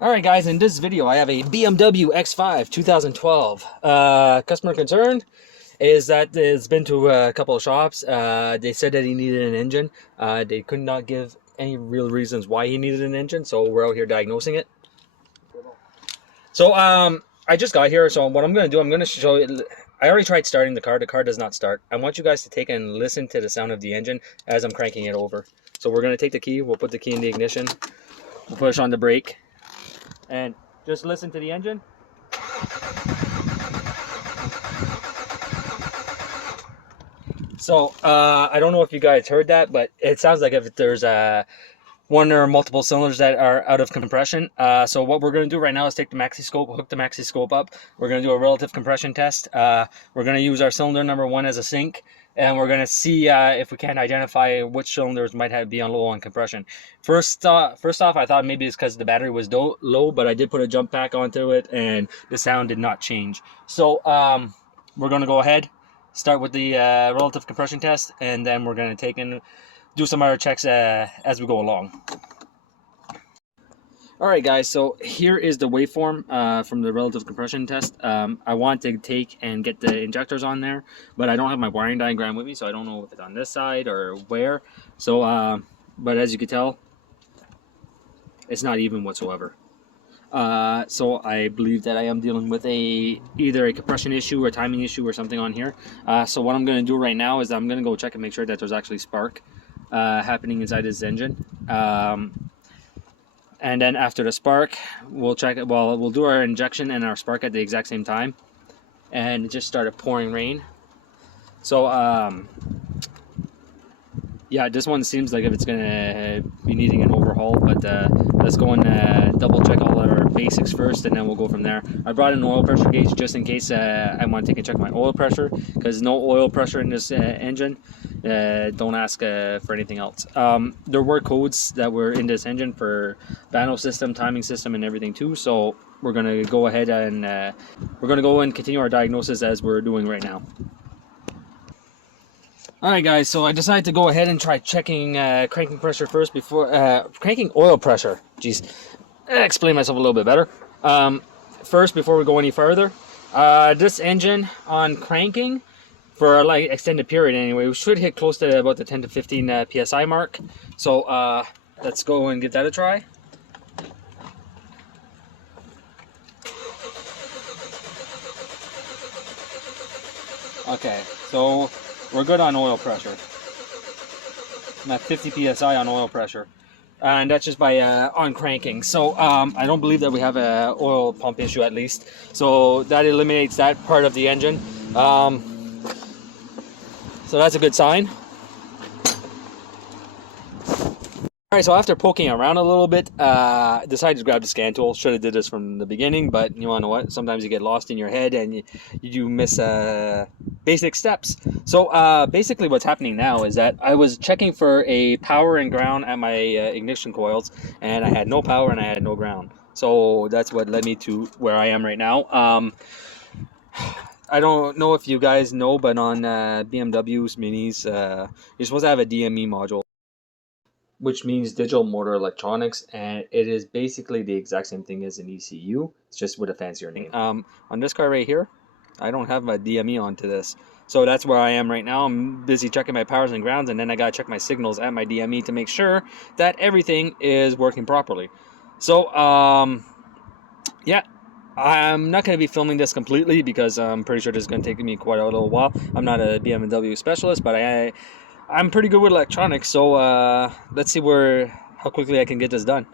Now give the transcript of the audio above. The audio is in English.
Alright guys, in this video I have a BMW X5 2012. Customer concern is that it's been to a couple of shops. They said that he needed an engine. They could not give any real reasons why he needed an engine, so we're out here diagnosing it. So I just got here, so what I'm going to do, I'm going to show you. I already tried starting the car does not start. I want you guys to take and listen to the sound of the engine as I'm cranking it over. So we're going to take the key, we'll put the key in the ignition, we'll push on the brake, and just listen to the engine. So I don't know if you guys heard that, but it sounds like if there's one or multiple cylinders that are out of compression. So what we're going to do right now is take the maxi scope, hook the maxi scope up. We're going to do a relative compression test. We're going to use our cylinder number 1 as a sink, and we're going to see if we can identify which cylinders might be on low on compression. First off, I thought maybe it's because the battery was low, but I did put a jump pack onto it, and the sound did not change. So we're going to go ahead, start with the relative compression test, and then we're going to take and do some other checks as we go along. Alright guys, so here is the waveform from the relative compression test. I want to take and get the injectors on there, but I don't have my wiring diagram with me, so I don't know if it's on this side or where. So, but as you can tell, it's not even whatsoever. So I believe that I am dealing with either a compression issue or timing issue or something on here. So what I'm going to do right now is I'm going to go check and make sure that there's actually spark happening inside this engine. And then after the spark, we'll check it. Well, we'll do our injection and our spark at the exact same time, and it just started pouring rain. So yeah, this one seems like if it's gonna be needing an overhaul, but let's go and double check all our basics first, and then we'll go from there. I brought an oil pressure gauge just in case I want to take and check my oil pressure, because no oil pressure in this engine. Don't ask for anything else. There were codes that were in this engine for Bano system, timing system, and everything too, so we're gonna go ahead and we're gonna go and continue our diagnosis as we're doing right now. Alright guys, so I decided to go ahead and try checking cranking pressure first before cranking oil pressure. Jeez, explain myself a little bit better. First, before we go any further, this engine on cranking for like extended period anyway, we should hit close to about the 10 to 15 psi mark. So let's go and give that a try. Okay, so we're good on oil pressure. I'm at 50 psi on oil pressure, and that's just by on cranking. So I don't believe that we have a oil pump issue, at least. So that eliminates that part of the engine. So that's a good sign. Alright, so after poking around a little bit, decided to grab the scan tool. Should have did this from the beginning, but you wanna know what? Sometimes you get lost in your head and you miss basic steps. So basically what's happening now is that I was checking for a power and ground at my ignition coils, and I had no power and I had no ground. So that's what led me to where I am right now. I don't know if you guys know, but on BMW's Minis, you're supposed to have a DME module, which means digital motor electronics, and it is basically the exact same thing as an ECU. It's just with a fancier name. On this car right here, I don't have my DME onto this, so that's where I am right now. I'm busy checking my powers and grounds, and then I gotta check my signals at my DME to make sure that everything is working properly. So yeah, I'm not going to be filming this completely because I'm pretty sure this is going to take me quite a little while. I'm not a BMW specialist, but I'm pretty good with electronics, so let's see how quickly I can get this done.